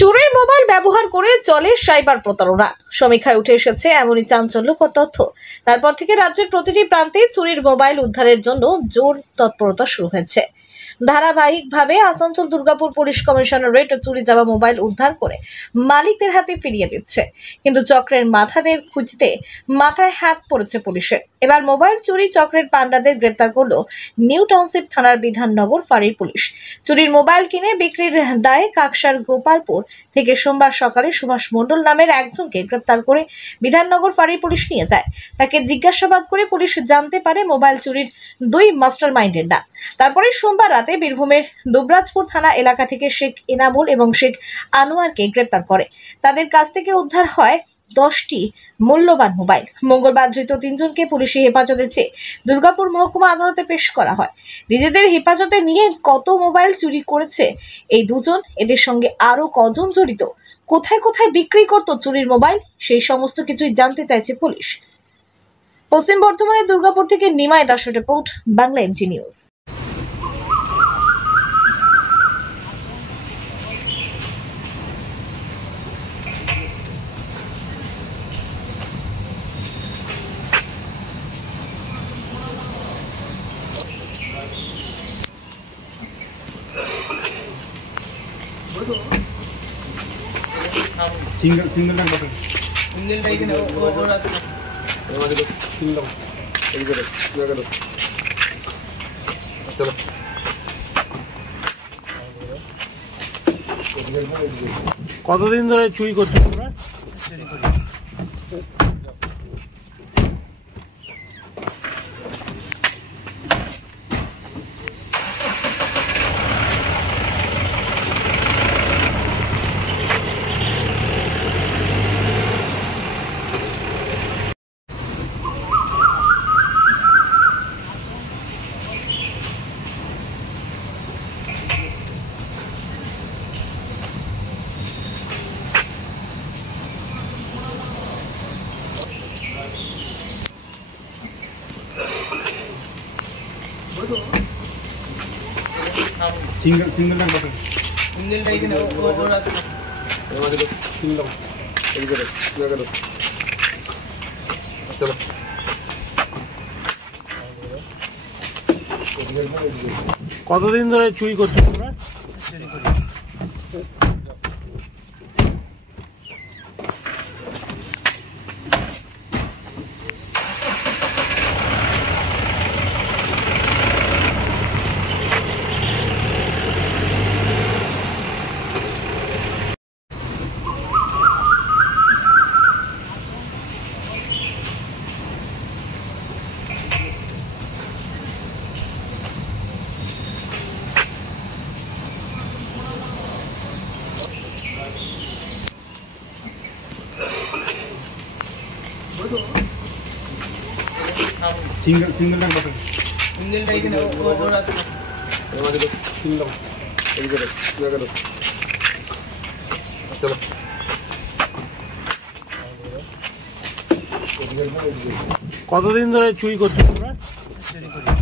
চোরের মোবাইল ব্যবহার করে চলে সাইবার প্রতারণা। সমীক্ষায় উঠে এসেছে এমনই চাঞ্চল্যকর তথ্য। তারপর থেকে রাজ্যের প্রতিটি প্রান্তে চুরির মোবাইল উদ্ধারের জন্য জোর তৎপরতা শুরু হয়েছে। ধারাবাহিকভাবে আসানসোল দুর্গাপুর পুলিশ কমিশনারেট চুরি যাওয়া মোবাইল উদ্ধার করে মালিকদের হাতে ফিরিয়ে দিচ্ছে। কিন্তু চক্রের মাথাদের খুঁজতে মাথায় হাত পড়েছে পুলিশের। এবার মোবাইল চুরি চক্রের পান্ডাদের গ্রেপ্তার করলো নিউ টাউনশিপ থানার বিধাননগর ফাঁড়ির পুলিশ। চুরির মোবাইল কিনে বিক্রির দায়ে কাকসার গোপালপুর থেকে সোমবার সকালে সুভাষ মণ্ডল নামের একজনকে গ্রেপ্তার করে বিধাননগর ফাঁড়ির পুলিশ নিয়ে যায়। তাকে জিজ্ঞাসাবাদ করে পুলিশ জানতে পারে মোবাইল চুরির দুই মাস্টার মাইন্ডের নাম। তারপরে সোমবার রাতে বীরভূমের দুবরাজপুর থানা এলাকা থেকে শেখ এনামুল এবং শেখ আনোয়ারকে গ্রেপ্তার করে। তাদের কাছ থেকে উদ্ধার হয় 10টি মূল্যবান মোবাইল। মঙ্গলবার ধৃত 3 জনকে পুলিশি হেফাজতে চেয়ে দুর্গাপুর মহকুমা আদালতে পেশ করা হয়। নিজেদের হেফাজতে নিয়ে কত মোবাইল চুরি করেছে এই দুজন, এদের সঙ্গে আরো কজন জড়িত, কোথায় কোথায় বিক্রি করত চুরির মোবাইল, সেই সমস্ত কিছুই জানতে চাইছে পুলিশ। পশ্চিম বর্ধমানের দুর্গাপুর থেকে নিমাই দাসের report, Bangla MG news. Single time button সিঙ্গেলটা এখানে ওরা আমাদের সিঙ্গেল এই করে লাগা দাও। চলো কতদিন ধরে চুরি করছো তোমরা? চুরি করি সিঙ্গেল টাইম বটন সিঙ্গেলটা এখানে ওরা আমাদের সিঙ্গেল এই করে লাগা দাও। চলো কতদিন ধরে চুরি করছো তোমরা? চুরি করি সিঙ্গেল টাইম বটন সিঙ্গেলটা এখানে ওরা আমাদের সিঙ্গেল এই করে লাগা দাও। চলো কতদিন ধরে চুরি করছো তোমরা? চুরি করি